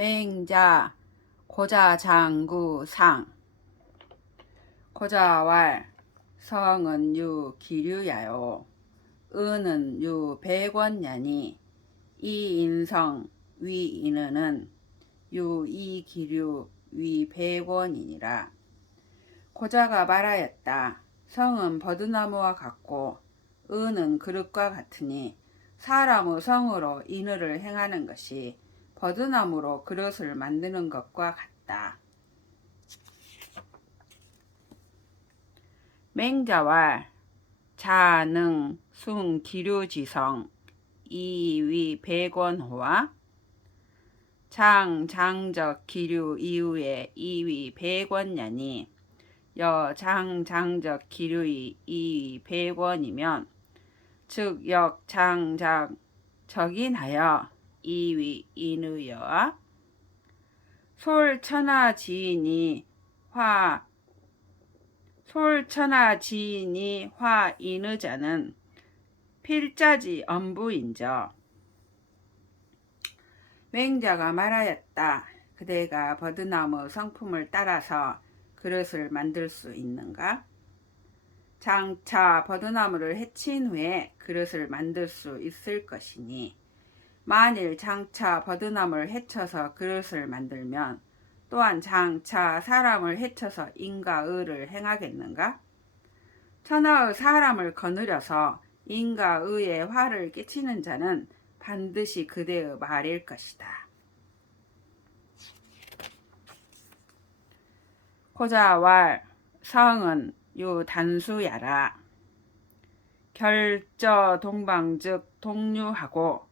맹자 고자장구상 고자왈 성은 유 기류야요 은은 유 백원냐니 이인성 위인은은 유 이기류 위 백원이니라. 고자가 말하였다. 성은 버드나무와 같고 은은 그릇과 같으니 사람의 성으로 인의를 행하는 것이 버드나무로 그릇을 만드는 것과 같다. 맹자왈 자능 숭 기류지성 이위 백원호와 장장적 기류 이후에 이위 백원냐니 여장장적 기류의 이위 백원이면 즉 역장장 적인하여 이위 인의여와 솔천하지인이 화인의자는 필자지 엄부인저. 맹자가 말하였다. 그대가 버드나무 성품을 따라서 그릇을 만들 수 있는가? 장차 버드나무를 해친 후에 그릇을 만들 수 있을 것이니 만일 장차 버드나무를 해쳐서 그릇을 만들면 또한 장차 사람을 해쳐서 인과의를 행하겠는가? 천하의 사람을 거느려서 인과의에 화를 끼치는 자는 반드시 그대의 말일 것이다. 고자왈 성은 유 단수야라. 결저 동방즉 동류하고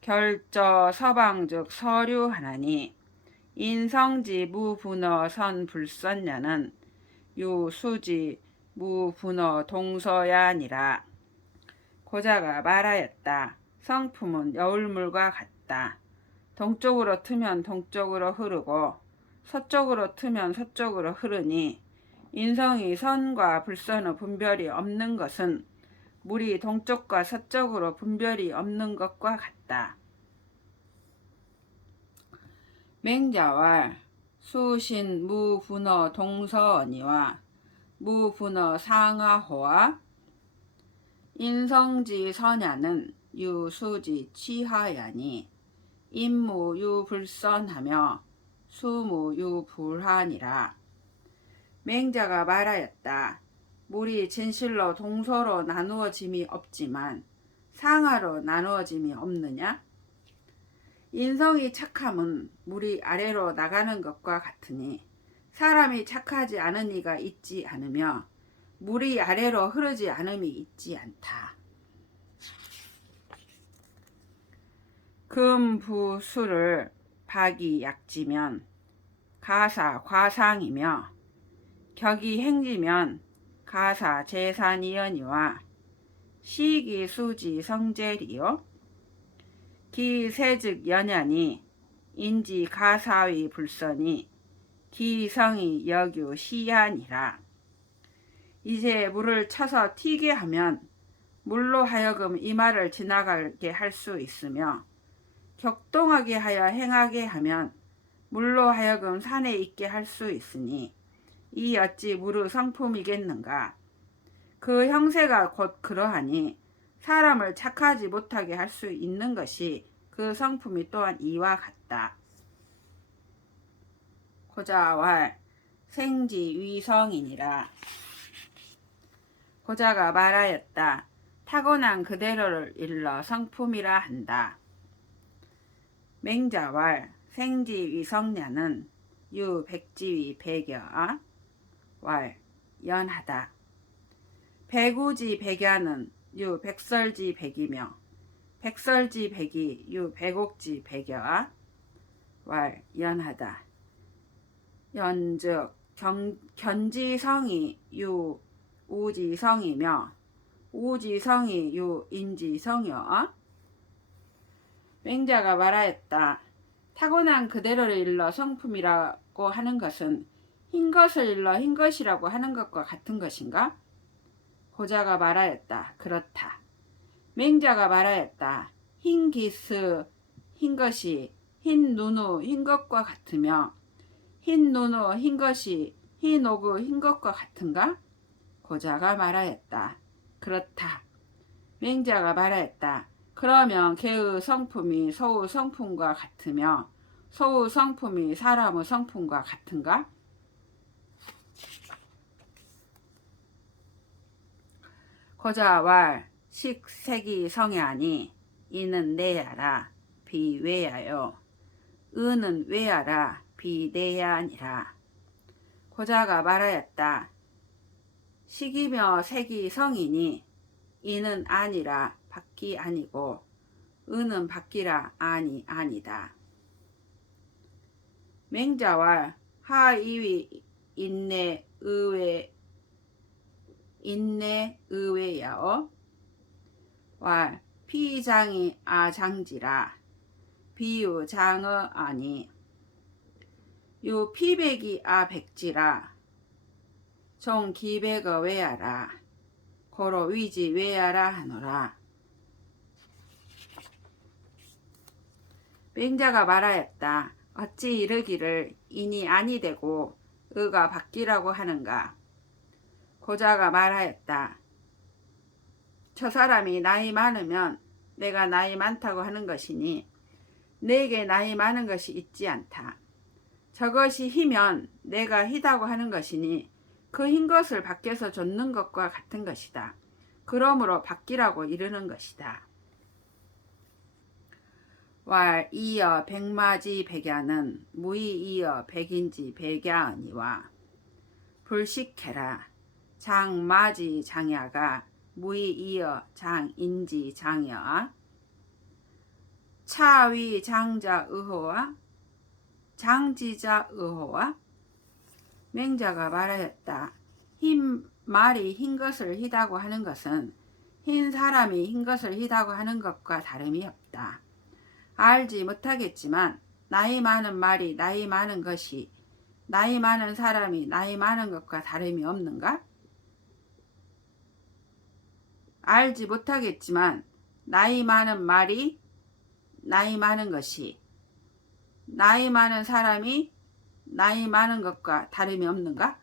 결저 서방즉 서류하나니 인성지 무분어 선불선야는 유수지 무분어 동서야니라. 고자가 말하였다. 성품은 여울물과 같다. 동쪽으로 트면 동쪽으로 흐르고 서쪽으로 트면 서쪽으로 흐르니 인성이 선과 불선의 분별이 없는 것은 물이 동쪽과 서쪽으로 분별이 없는 것과 같다. 맹자왈 수신 무분어 동서언이와 무분어 상하호와 인성지 선야는 유수지 취하야니 인무 유불선하며 수무 유불하니라. 맹자가 말하였다. 물이 진실로 동서로 나누어짐이 없지만 상하로 나누어짐이 없느냐? 인성이 착함은 물이 아래로 나가는 것과 같으니 사람이 착하지 않은 이가 있지 않으며 물이 아래로 흐르지 않음이 있지 않다. 금부수를 박이 약지면 가사 과상이며 격이 행지면 가사 재산이언이와 시기 수지 성재리요 기세즉 연연이 인지 가사의 불선이 기성이 여규 시야니라. 이제 물을 쳐서 튀게 하면 물로 하여금 이마를 지나가게 할 수 있으며 격동하게 하여 행하게 하면 물로 하여금 산에 있게 할 수 있으니 이 어찌 물의 성품이겠는가? 그 형세가 곧 그러하니 사람을 착하지 못하게 할 수 있는 것이 그 성품이 또한 이와 같다. 고자왈 생지위성이니라. 고자가 말하였다. 타고난 그대로를 일러 성품이라 한다. 맹자왈 생지위성냐는 유 백지위 백여아 왈 연하다. 백우지 백야는 유 백설지 백이며 백설지 백이 유 백옥지 백여아 왈 연하다. 연즉 견지성이 유 우지성이며 우지성이 유 인지성여. 맹자가 말하였다. 타고난 그대로를 일러 성품이라고 하는 것은 흰 것을 일러 흰 것이라고 하는 것과 같은 것인가? 고자가 말하였다. 그렇다. 맹자가 말하였다. 흰 기스 흰 것이 흰 눈우 흰 것과 같으며 흰 눈우 흰 것이 흰 옥의 흰 것과 같은가? 고자가 말하였다. 그렇다. 맹자가 말하였다. 그러면 개의 성품이 소의 성품과 같으며 소의 성품이 사람의 성품과 같은가? 고자왈 식색이 성야니 이는 내야라 비외야요 의는 외야라 비내야니라. 고자가 말하였다. 식이며 색이 성이니 이는 아니라 밖이 아니고 의는 밖이라 아니 아니다. 맹자왈 하이위 인내 의외야어 왈 피장이 아장지라 비유 장어 아니 유 피백이 아백지라 종 기백어 외야라 고로 위지 외야라 하노라. 맹자가 말하였다. 어찌 이르기를 인이 아니 되고 의가 바뀌라고 하는가? 고자가 말하였다. 저 사람이 나이 많으면 내가 나이 많다고 하는 것이니 내게 나이 많은 것이 있지 않다. 저것이 희면 내가 희다고 하는 것이니 그 흰 것을 밖에서 좇는 것과 같은 것이다. 그러므로 바뀌라고 이르는 것이다. 왈 이어 백마지 백야는 무이 이어 백인지 백야언니와 불식해라 장마지 장야가 무이 이어 장인지 장여아 차위 장자 의호와 장지자 의호와. 맹자가 말하였다. 흰 말이 흰 것을 희다고 하는 것은 흰 사람이 흰 것을 희다고 하는 것과 다름이 없다. 알지 못하겠지만 나이 많은 말이 나이 많은 것이 나이 많은 사람이 나이 많은 것과 다름이 없는가? 알지 못하겠지만 나이 많은 말이 나이 많은 것이 나이 많은 사람이 나이 많은 것과 다름이 없는가?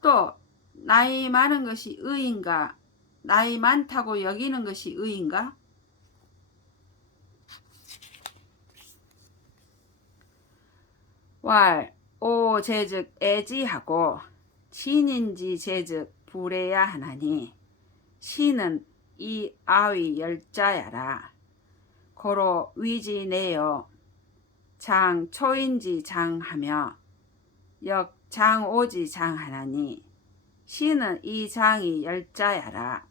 또 나이 많은 것이 의인가? 나이 많다고 여기는 것이 의인가? 왈, 오 제즉 애지하고 신인지 제즉 불해야 하나니 신은 이 아위 열자야라. 고로 위지내요 장 초인지 장하며 역 장오지 장하나니 신은 이 장이 열자야라.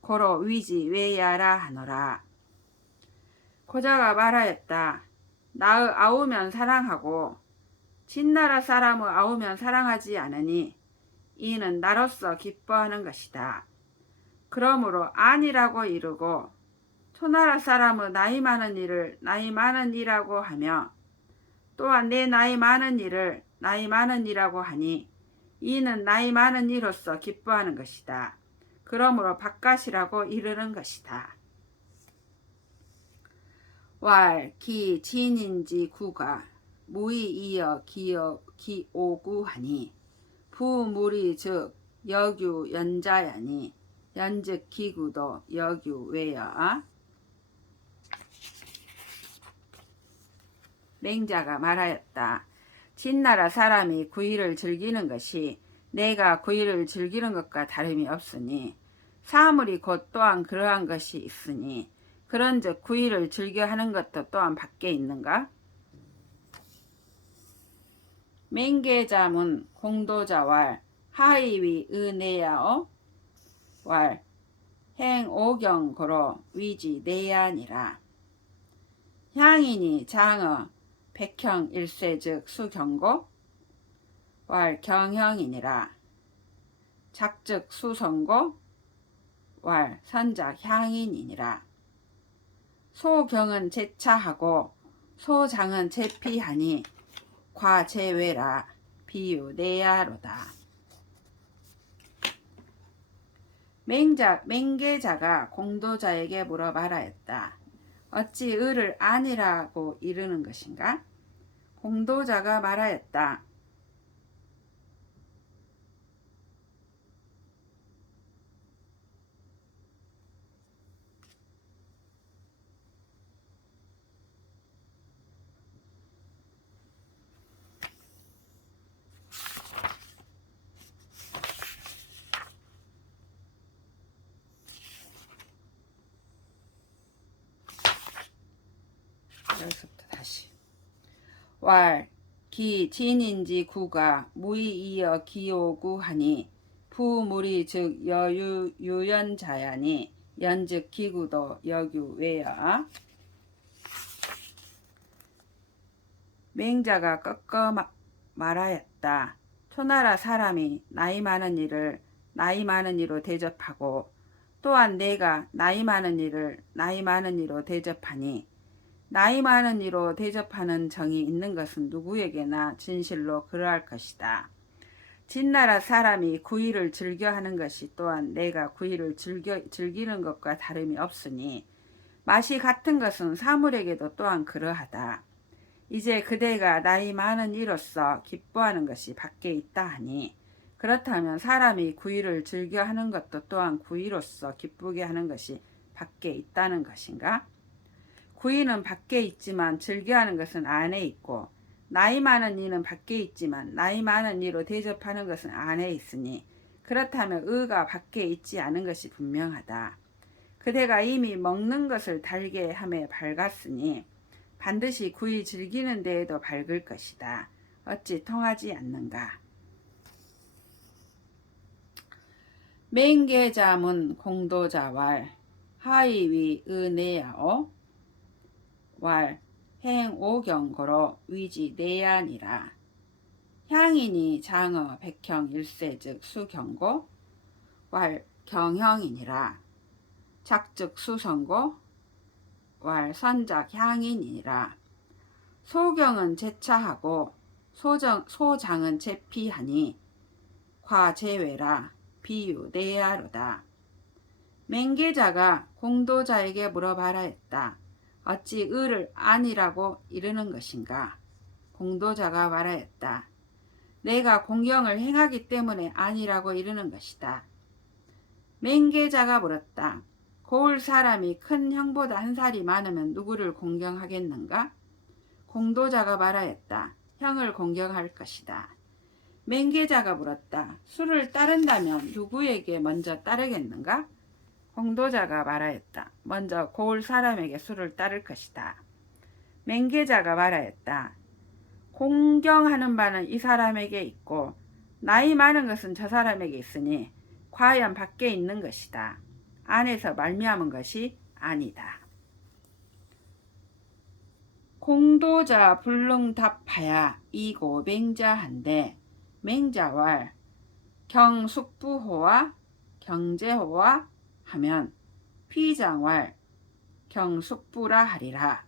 고로 위지 외야라 하노라. 고자가 말하였다. 나의 아우면 사랑하고 진나라 사람의 아우면 사랑하지 않으니 이는 나로서 기뻐하는 것이다. 그러므로 아니라고 이르고 초나라 사람의 나이 많은 일을 나이 많은 이라고 하며 또한 내 나이 많은 일을 나이 많은 이라고 하니 이는 나이 많은 이로서 기뻐하는 것이다. 그러므로 바깥이라고 이르는 것이다. 왈, 기, 진인지 구가 무이 이어 기어 기오구하니 부무리 즉 여규 연자야니 연즉 기구도 여규 외여아. 맹자가 말하였다. 진나라 사람이 구의를 즐기는 것이 내가 구의를 즐기는 것과 다름이 없으니 사물이 곧 또한 그러한 것이 있으니 그런즉 구의를 즐겨 하는 것도 또한 밖에 있는가? 맹계자문 공도자왈 하이위 은혜야어 왈 행오경고로 위지 내야니라. 향인이 장어 백형 일세 즉 수경고 왈 경형이니라. 작즉 수성고 왈 선작 향인이니라. 소경은 제차하고 소장은 제피하니 과제외라 비유 내야로다. 맹계자가 공도자에게 물어 말하였다. 어찌 을을 아니라고 이르는 것인가? 공도자가 말하였다. 여기서부터 다시. 왈, 기, 진인지 구가 무이이어 기오구하니 부무리 즉 여유 유연자야니 연즉 기구도 여규외야. 맹자가 꺾어 말하였다. 초나라 사람이 나이 많은 이를 나이 많은 이로 대접하고 또한 내가 나이 많은 이를 나이 많은 이로 대접하니 나이 많은 이로 대접하는 정이 있는 것은 누구에게나 진실로 그러할 것이다. 진나라 사람이 구이를 즐겨하는 것이 또한 내가 구이를 즐기는 것과 다름이 없으니 맛이 같은 것은 사물에게도 또한 그러하다. 이제 그대가 나이 많은 이로서 기뻐하는 것이 밖에 있다 하니 그렇다면 사람이 구이를 즐겨하는 것도 또한 구이로서 기쁘게 하는 것이 밖에 있다는 것인가? 구이는 밖에 있지만 즐겨하는 것은 안에 있고 나이 많은 이는 밖에 있지만 나이 많은 이로 대접하는 것은 안에 있으니 그렇다면 의가 밖에 있지 않은 것이 분명하다. 그대가 이미 먹는 것을 달게 함에 밝았으니 반드시 구이 즐기는 데에도 밝을 것이다. 어찌 통하지 않는가? 맹계자문 공도자왈 하이위 은혜야오 왈 행오경거로 위지 내야니라. 향인이 장어 백형 일세 즉 수경고 왈 경형이니라. 작즉 수성고 왈 선작 향인이니라. 소경은 제차하고 소장은 제피하니 과제외라. 비유 내야로다. 맹계자가 공도자에게 물어봐라 했다. 어찌 을을 아니라고 이르는 것인가? 공도자가 말하였다. 내가 공경을 행하기 때문에 아니라고 이르는 것이다. 맹계자가 물었다. 고을 사람이 큰 형보다 한 살이 많으면 누구를 공경하겠는가? 공도자가 말하였다. 형을 공경할 것이다. 맹계자가 물었다. 수를 따른다면 누구에게 먼저 따르겠는가? 공도자가 말하였다. 먼저 고을 사람에게 수를 따를 것이다. 맹계자가 말하였다. 공경하는 바는 이 사람에게 있고 나이 많은 것은 저 사람에게 있으니 과연 밖에 있는 것이다. 안에서 말미암은 것이 아니다. 공도자 불능답하야 이고 맹자한데 맹자왈 경숙부호와 경제호와 하면 피장왈 경숙부라 하리라.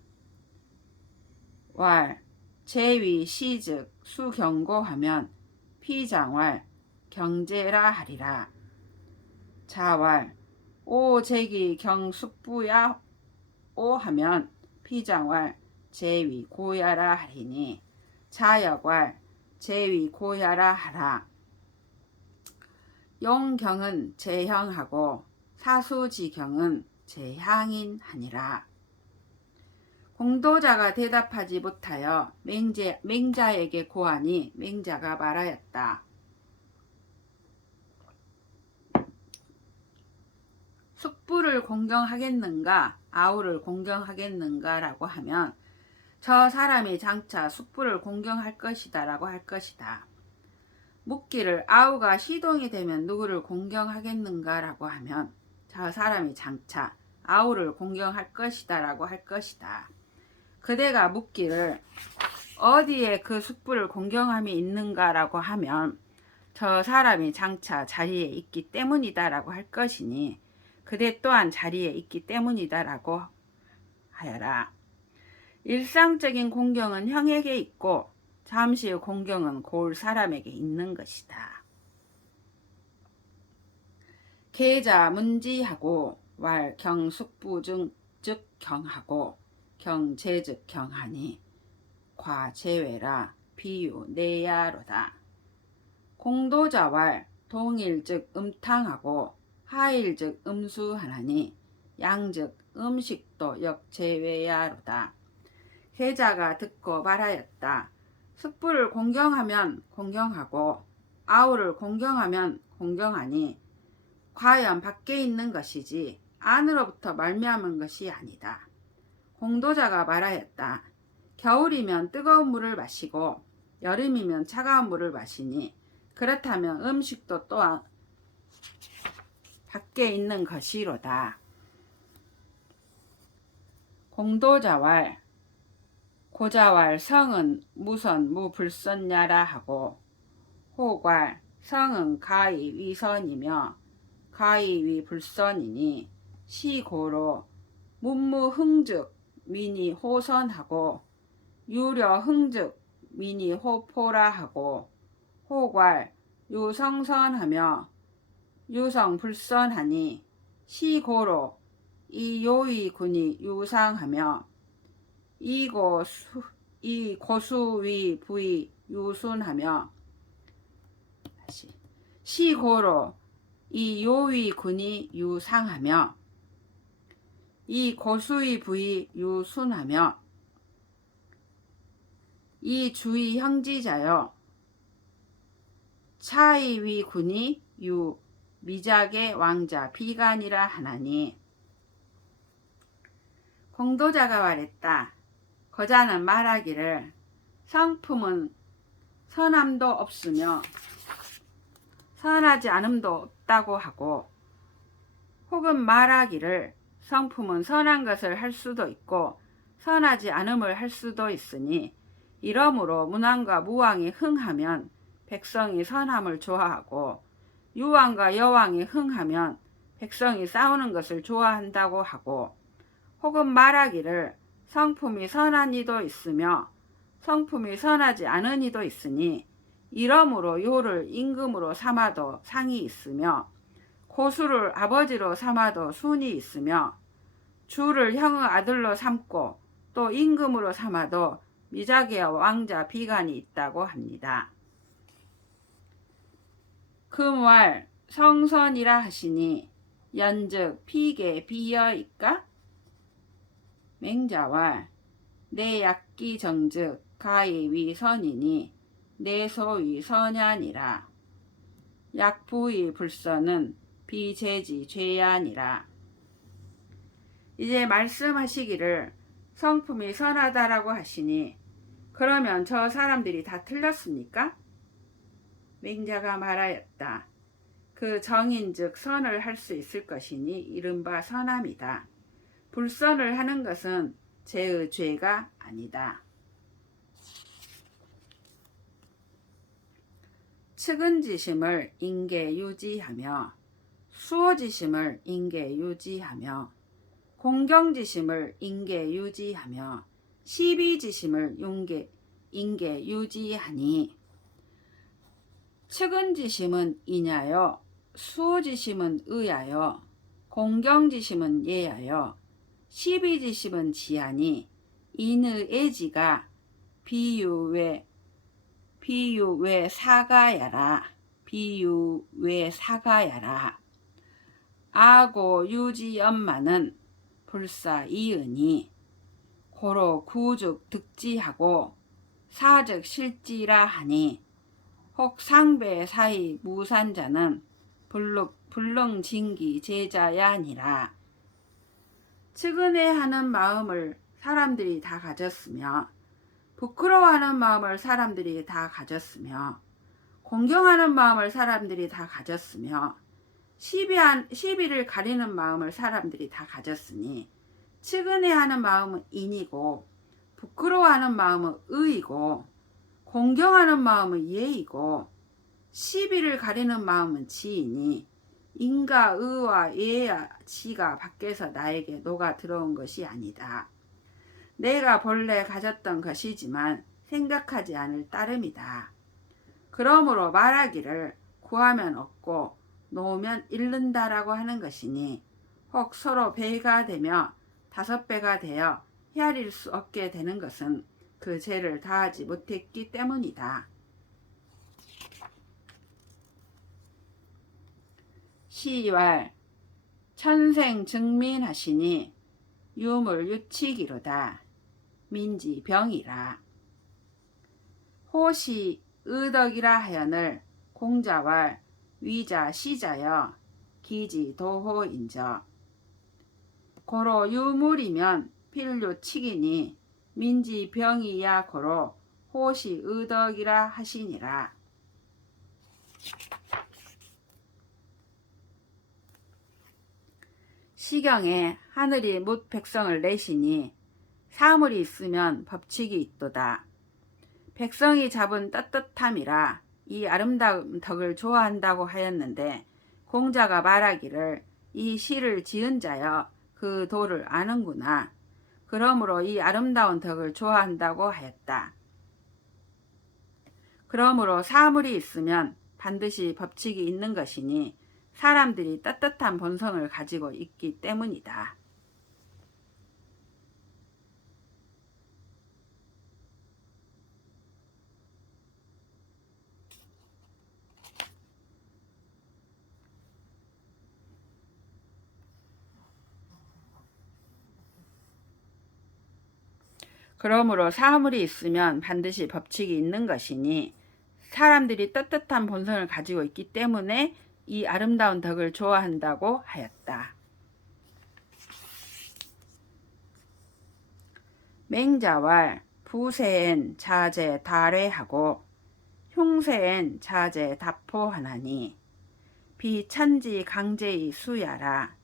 왈 제위 시즉 수경고하면 피장왈 경제라 하리라. 자왈 오제기 경숙부야 오 하면 피장왈 제위 고야라 하리니 자역왈 제위 고야라 하라. 용경은 제형하고 사수지경은 제향인 하니라. 공도자가 대답하지 못하여 맹자에게 고하니 맹자가 말하였다. 숙부를 공경하겠는가 아우를 공경하겠는가 라고 하면 저 사람이 장차 숙부를 공경할 것이다 라고 할 것이다. 묻기를 아우가 시동이 되면 누구를 공경하겠는가 라고 하면 저 사람이 장차 아우를 공경할 것이다 라고 할 것이다. 그대가 묻기를 어디에 그 숙부를 공경함이 있는가 라고 하면 저 사람이 장차 자리에 있기 때문이다 라고 할 것이니 그대 또한 자리에 있기 때문이다 라고 하여라. 일상적인 공경은 형에게 있고 잠시의 공경은 고을 사람에게 있는 것이다. 계자 문지하고 왈 경숙부 중 즉 경하고 경제 즉 경하니 과 제외라 비유 내야로다. 공도자왈 동일 즉 음탕하고 하일 즉 음수하나니 양 즉 음식도 역제외야로다. 세자가 듣고 말하였다. 숯불을 공경하면 공경하고 아우를 공경하면 공경하니 과연 밖에 있는 것이지 안으로부터 말미암은 것이 아니다. 공도자가 말하였다. 겨울이면 뜨거운 물을 마시고 여름이면 차가운 물을 마시니 그렇다면 음식도 또한 밖에 있는 것이로다. 공도자왈 고자왈 성은 무선 무불선야라 하고 호괄 성은 가히 위선이며 가히 위불선이니 시고로 문무흥즉 미니 호선하고 유려흥즉 미니 호포라 하고 호괄 유성선하며 유성불선하니 시고로 이요위군이 유상하며 이고수위 부위 유순하며 시고로 이요위군이 유상하며 이고수위 부위 유순하며 이주위 형지자여 차이위군이 유 미작의 왕자 비간이라 하나니 공도자가 말했다. 거자는 말하기를 성품은 선함도 없으며 선하지 않음도 없다고 하고 혹은 말하기를 성품은 선한 것을 할 수도 있고 선하지 않음을 할 수도 있으니 이러므로 문왕과 무왕이 흥하면 백성이 선함을 좋아하고 유왕과 여왕이 흥하면 백성이 싸우는 것을 좋아한다고 하고 혹은 말하기를 성품이 선한 이도 있으며 성품이 선하지 않은 이도 있으니 이러므로 요를 임금으로 삼아도 상이 있으며 고수를 아버지로 삼아도 순이 있으며 주를 형의 아들로 삼고 또 임금으로 삼아도 미작의 왕자 비간이 있다고 합니다. 금왈 성선이라 하시니 연즉 피계 비여이까? 맹자왈 내 약기 정즉 가히 위선이니 내 소위 선야니라. 약부의 불선은 비재지 죄야니라. 이제 말씀하시기를 성품이 선하다라고 하시니 그러면 저 사람들이 다 틀렸습니까? 맹자가 말하였다. 그 정인즉 선을 할 수 있을 것이니 이른바 선함이다. 불선을 하는 것은 죄의 죄가 아니다. 측은지심을 인계 유지하며 수호지심을 인계 유지하며 공경지심을 인계 유지하며 시비지심을 인계 유지하니 측은지심은 이냐여 수호지심은 의하여 공경지심은 예하여 시비지심은 지하니 인의 애지가 비유외 사가야라. 비유외 사가야라. 아고 유지연마는 불사 이은이 고로 구즉 득지하고 사즉 실지라 하니 혹 상배 사이 무산자는 불능징기 제자야니라. 측은해하는 마음을 사람들이 다 가졌으며 부끄러워하는 마음을 사람들이 다 가졌으며 공경하는 마음을 사람들이 다 가졌으며 시비를 가리는 마음을 사람들이 다 가졌으니 측은해하는 마음은 인이고 부끄러워하는 마음은 의이고 공경하는 마음은 예이고 시비를 가리는 마음은 지이니 인과 의와 예와 지가 밖에서 나에게 녹아 들어온 것이 아니다. 내가 본래 가졌던 것이지만 생각하지 않을 따름이다. 그러므로 말하기를 구하면 얻고 놓으면 잃는다라고 하는 것이니 혹 서로 배가 되며 5배가 되어 헤아릴 수 없게 되는 것은 그 죄를 다하지 못했기 때문이다. 시왈 천생 증민하시니 유물 유치기로다. 민지병이라. 호시 의덕이라 하여늘 공자왈 위자 시자여 기지 도호인저. 고로 유물이면 필요치기니 민지병이야 고로 호시 의덕이라 하시니라. 시경에 하늘이 못 백성을 내시니 사물이 있으면 법칙이 있도다. 백성이 잡은 떳떳함이라 이 아름다운 덕을 좋아한다고 하였는데 공자가 말하기를 이 시를 지은 자여 그 도를 아는구나. 그러므로 이 아름다운 덕을 좋아한다고 하였다. 그러므로 사물이 있으면 반드시 법칙이 있는 것이니 사람들이 떳떳한 본성을 가지고 있기 때문이다. 그러므로 사물이 있으면 반드시 법칙이 있는 것이니 사람들이 떳떳한 본성을 가지고 있기 때문에 이 아름다운 덕을 좋아한다고 하였다. 맹자왈 부세엔 자제 달회하고 흉세엔 자제 답포하나니 비천지 강제의 수야라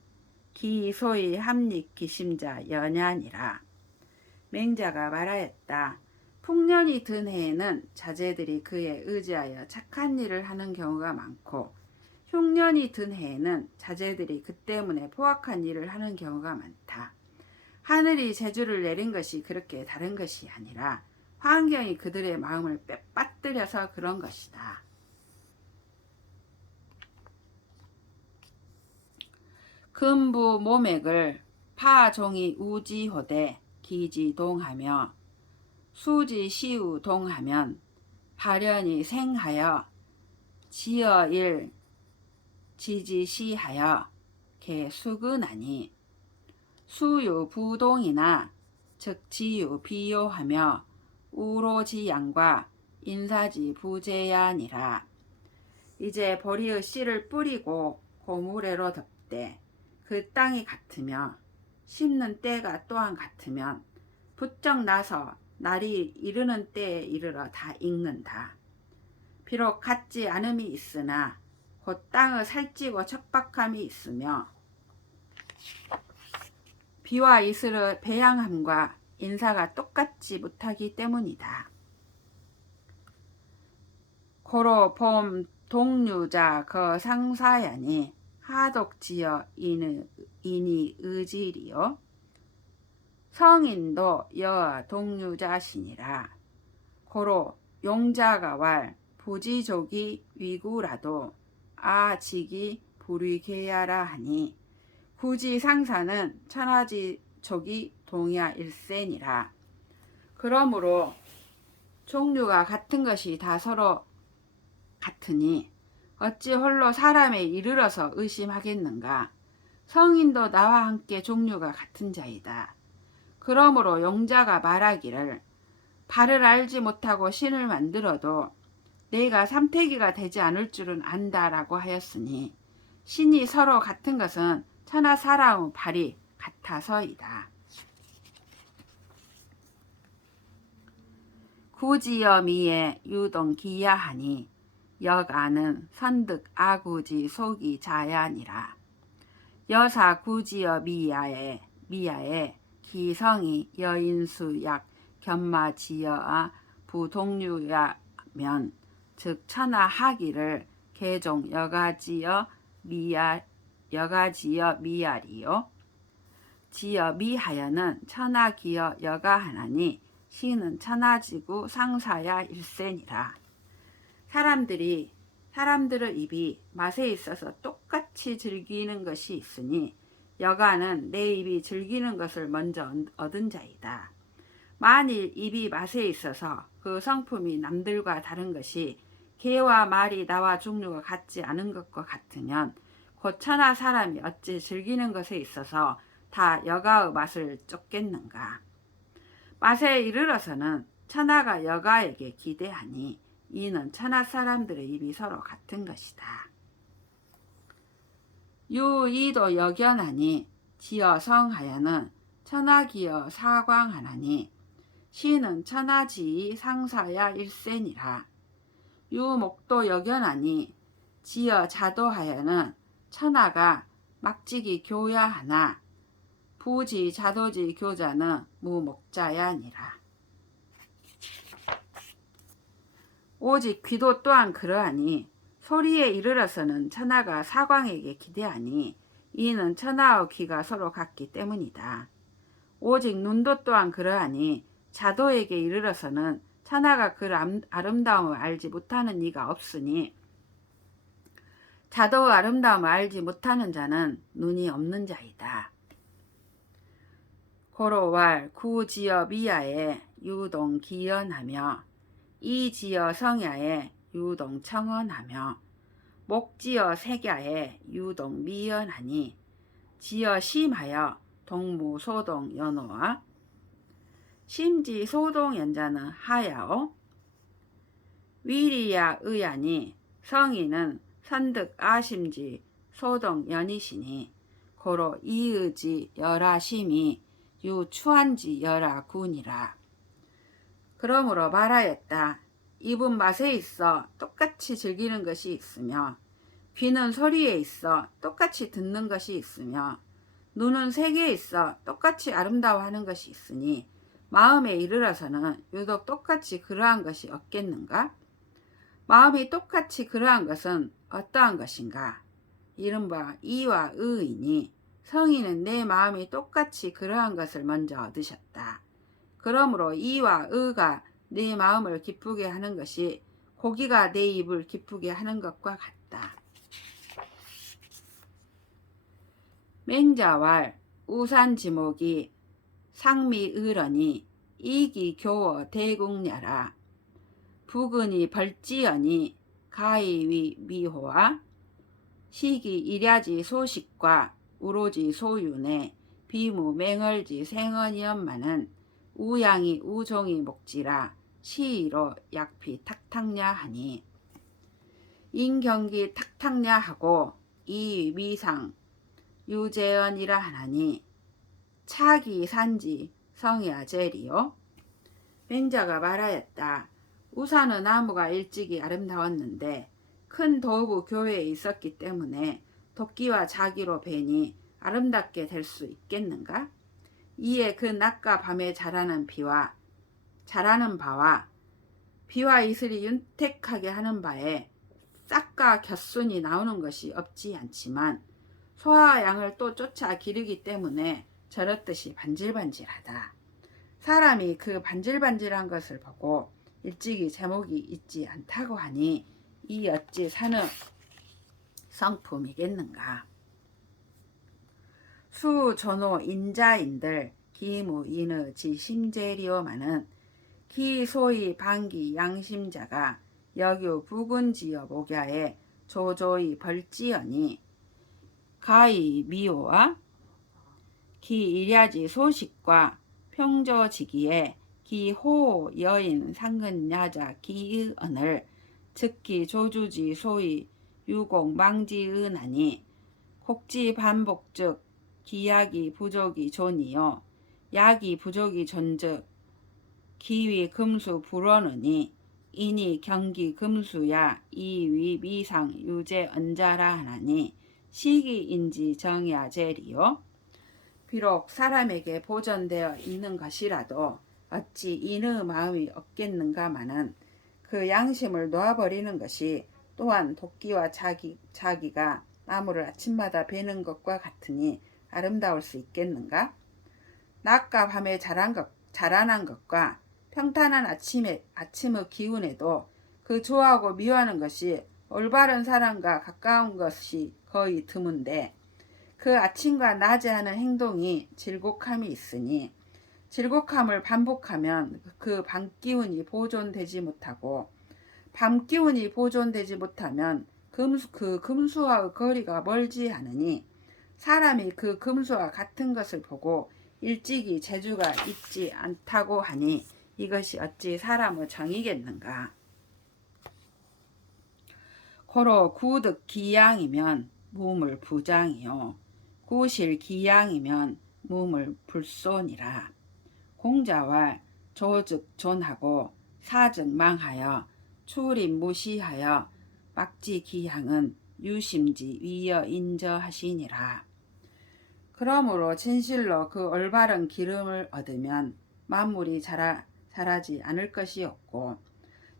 기소의 합립 기심자 연ян이라. 맹자가 말하였다. 풍년이 든 해에는 자제들이 그에 의지하여 착한 일을 하는 경우가 많고 흉년이 든 해에는 자제들이 그 때문에 포악한 일을 하는 경우가 많다. 하늘이 재주를 내린 것이 그렇게 다른 것이 아니라 환경이 그들의 마음을 빼빠뜨려서 그런 것이다. 금부 모맥을 파종이 우지호대 기지동하며 수지시우동하면 발연이 생하여 지어일 지지시하여 개수근하니 수유부동이나 즉 지유비요하며 우로지양과 인사지부제야니라. 이제 보리의 씨를 뿌리고 고무래로 덮되 그 땅이 같으며 심는 때가 또한 같으면 부쩍 나서 날이 이르는 때에 이르러 다 익는다. 비록 같지 않음이 있으나 곧 땅의 살찌고 척박함이 있으며 비와 이슬의 배양함과 인사가 똑같지 못하기 때문이다. 고로 봄 동류자 거 상사야니 하독지어 인이 의지리요 성인도 여 동류자시니라. 고로 용자가 왈 부지족이 위구라도 아직이 불위계야라 하니 구지 상사는 천하지족이 동야 일센이라. 그러므로 종류가 같은 것이 다 서로 같으니 어찌 홀로 사람에 이르러서 의심하겠는가. 성인도 나와 함께 종류가 같은 자이다. 그러므로 용자가 말하기를 발을 알지 못하고 신을 만들어도 내가 삼태기가 되지 않을 줄은 안다라고 하였으니 신이 서로 같은 것은 천하 사람의 발이 같아서이다. 구지여 미에 유동 기야하니 역아는 선득 아구지 속이 자야니라. 여사 구지여 미야에 기성이 여인수 약 견마지여아 부동류야면 즉 천하 하기를 개종 여가지여 미야리요. 지여 미하여는 천하 기여 여가하나니 시는 천하지구 상사야 일센이라. 사람들의 입이 맛에 있어서 똑같이 즐기는 것이 있으니 여가는 내 입이 즐기는 것을 먼저 얻은 자이다. 만일 입이 맛에 있어서 그 성품이 남들과 다른 것이 개와 말이 나와 종류가 같지 않은 것과 같으면 곧 천하 사람이 어찌 즐기는 것에 있어서 다 여가의 맛을 쫓겠는가. 맛에 이르러서는 천하가 여가에게 기대하니 이는 천하 사람들의 입이 서로 같은 것이다. 유이도 역연하니 지어 성하여는 천하기여 사광하나니 시는 천하지이 상사야 일센이라. 유목도 역연하니 지어 자도하여는 천하가 막지기 교야하나 부지 자도지 교자는 무목자야니라. 오직 귀도 또한 그러하니 소리에 이르러서는 천하가 사광에게 기대하니 이는 천하와 귀가 서로 같기 때문이다. 오직 눈도 또한 그러하니 자도에게 이르러서는 천하가 그 아름다움을 알지 못하는 이가 없으니 자도의 아름다움을 알지 못하는 자는 눈이 없는 자이다. 고로왈 구지어 미야에 유동 기연하며 이지어 성야에 유동 청언하며 목지어 색야에 유동 미연하니 지어 심하여 동무 소동 연호와 심지 소동 연자는 하야오 위리야 의하니 성이는 선득 아심지 소동 연이시니 고로 이의지 열아심이 유추한지 열아군이라. 그러므로 말하였다. 입은 맛에 있어 똑같이 즐기는 것이 있으며 귀는 소리에 있어 똑같이 듣는 것이 있으며 눈은 색에 있어 똑같이 아름다워하는 것이 있으니 마음에 이르러서는 유독 똑같이 그러한 것이 없겠는가? 마음이 똑같이 그러한 것은 어떠한 것인가? 이른바 이와 의이니 성인은 내 마음이 똑같이 그러한 것을 먼저 얻으셨다. 그러므로 이와 의가 내 마음을 기쁘게 하는 것이 고기가 내 입을 기쁘게 하는 것과 같다. 맹자왈 우산지목이 상미의러니 이기 교어 대국야라. 부근이 벌지연이 가이위 미호와 시기 일야지 소식과 우로지 소윤에 비무 맹얼지 생언이엄마는 우양이 우종이 목지라 시이로 약피 탁탁냐 하니 인경기 탁탁냐 하고 이 미상 유재언이라 하나니 차기 산지 성야 제리요. 맹자가 말하였다. 우산은 나무가 일찍이 아름다웠는데 큰 도부 교회에 있었기 때문에 도끼와 자기로 베니 아름답게 될 수 있겠는가? 이에 그 낮과 밤에 자라는 바와 비와 이슬이 윤택하게 하는 바에 싹과 곁순이 나오는 것이 없지 않지만 소와 양을 또 쫓아 기르기 때문에 저렇듯이 반질반질하다. 사람이 그 반질반질한 것을 보고 일찍이 제목이 있지 않다고 하니 이 어찌 사는 성품이겠는가. 수존호 인자인들 기무 인의 지심제리오마는 기소이 방기 양심자가 여규 부근지어 목야에 조조이 벌지어니 가이 미호와 기 일야지 소식과 평조지기에 기호 여인 상근야자 기의언을 즉기 조주지 소위 유공 망지의나니 곡지 반복즉 기약이 부족이 존이요 약이 부족이 존즉 기위 금수 불어느니 이니 경기 금수야 이위 미상 유제 언자라 하나니 시기인지 정야 제리요. 비록 사람에게 보존되어 있는 것이라도 어찌 인의 마음이 없겠는가마는 그 양심을 놓아버리는 것이 또한 도끼와 자기가 나무를 아침마다 베는 것과 같으니 아름다울 수 있겠는가? 낮과 밤에 자라난 것과 평탄한 아침의 기운에도 그 좋아하고 미워하는 것이 올바른 사람과 가까운 것이 거의 드문데 그 아침과 낮에 하는 행동이 질곡함이 있으니 질곡함을 반복하면 그 밤기운이 보존되지 못하고 밤기운이 보존되지 못하면 그 금수와의 거리가 멀지 않으니 사람이 그 금수와 같은 것을 보고 일찍이 재주가 있지 않다고 하니 이것이 어찌 사람의 정이겠는가. 고로 구득 기양이면 무물 부장이요 구실 기양이면 무물 불손이라. 공자와 조즉 존하고 사즉 망하여 출입 무시하여 막지 기향은 유심지 위여 인저하시니라. 그러므로 진실로 그 올바른 기름을 얻으면 만물이 자라지 않을 것이 없고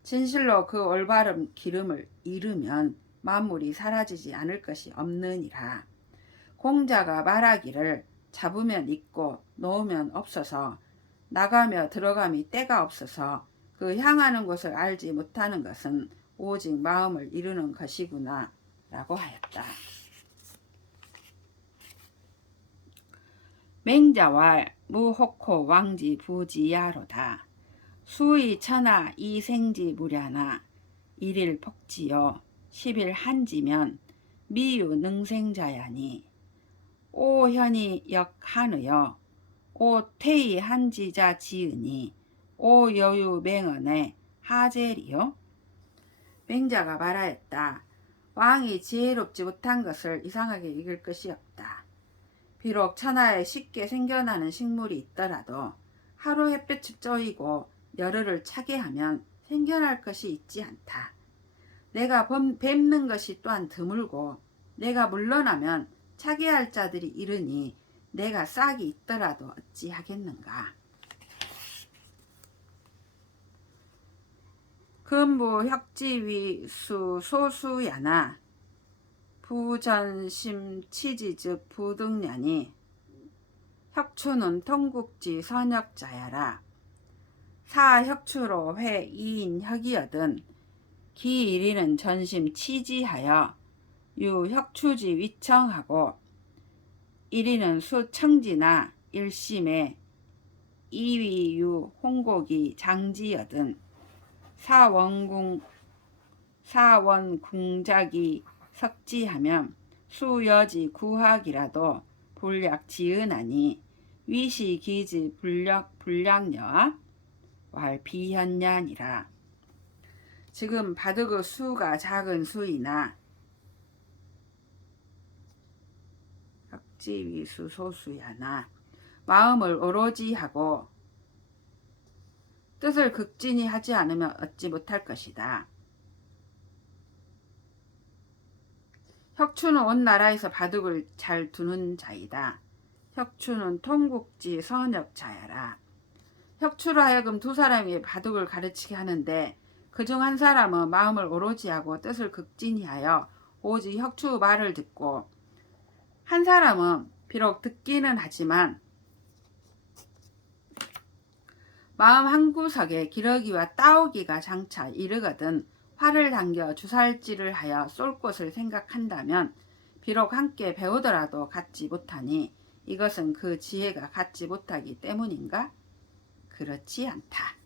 진실로 그 올바른 기름을 잃으면 만물이 사라지지 않을 것이 없느니라. 공자가 말하기를 잡으면 있고 놓으면 없어서 나가며 들어감이 때가 없어서 그 향하는 곳을 알지 못하는 것은 오직 마음을 이루는 것이구나 라고 하였다. 맹자왈 무혹호 왕지 부지야로다. 수의 천하 이생지 무ля나 일일 폭지요 10일 한지면 미유 능생자야니 오현이 역한의여 오퇴이 한지자 지으니 오여유 맹언의 하제리요. 맹자가 말하였다. 왕이 지혜롭지 못한 것을 이상하게 여길 것이 없다. 비록 천하에 쉽게 생겨나는 식물이 있더라도 하루 햇볕이 쪄이고 열흘을 차게 하면 생겨날 것이 있지 않다. 내가 뵙는 것이 또한 드물고 내가 물러나면 차게 할 자들이 이르니 내가 싹이 있더라도 어찌하겠는가. 근부 혁지위수 소수야나 부전심 치지즉 부등냐니 혁추는 통국지 선역자야라. 사혁추로 회 이인 혁이여든 기일이는 전심 치지하여 유혁추지 위청하고 일이는 수청지나 일심에 이위유 홍곡이 장지여든 사원궁작이 석지하면 수여지 구학이라도 불약 지은하니 위시기지 불량여와 왈 비현냐니라. 지금 바둑의 수가 작은 수이나 혁지위수 소수야나 마음을 오로지 하고 뜻을 극진히 하지 않으면 얻지 못할 것이다. 혁추는 온 나라에서 바둑을 잘 두는 자이다. 혁추는 통국지 선역자야라. 혁추로 하여금 두 사람이 바둑을 가르치게 하는데 그중 한 사람은 마음을 오로지 하고 뜻을 극진히 하여 오직 혁추의 말을 듣고 한 사람은 비록 듣기는 하지만 마음 한구석에 기러기와 따오기가 장차 이르거든 활을 당겨 주살지를 하여 쏠 곳을 생각한다면 비록 함께 배우더라도 갖지 못하니 이것은 그 지혜가 갖지 못하기 때문인가? 그렇지 않다.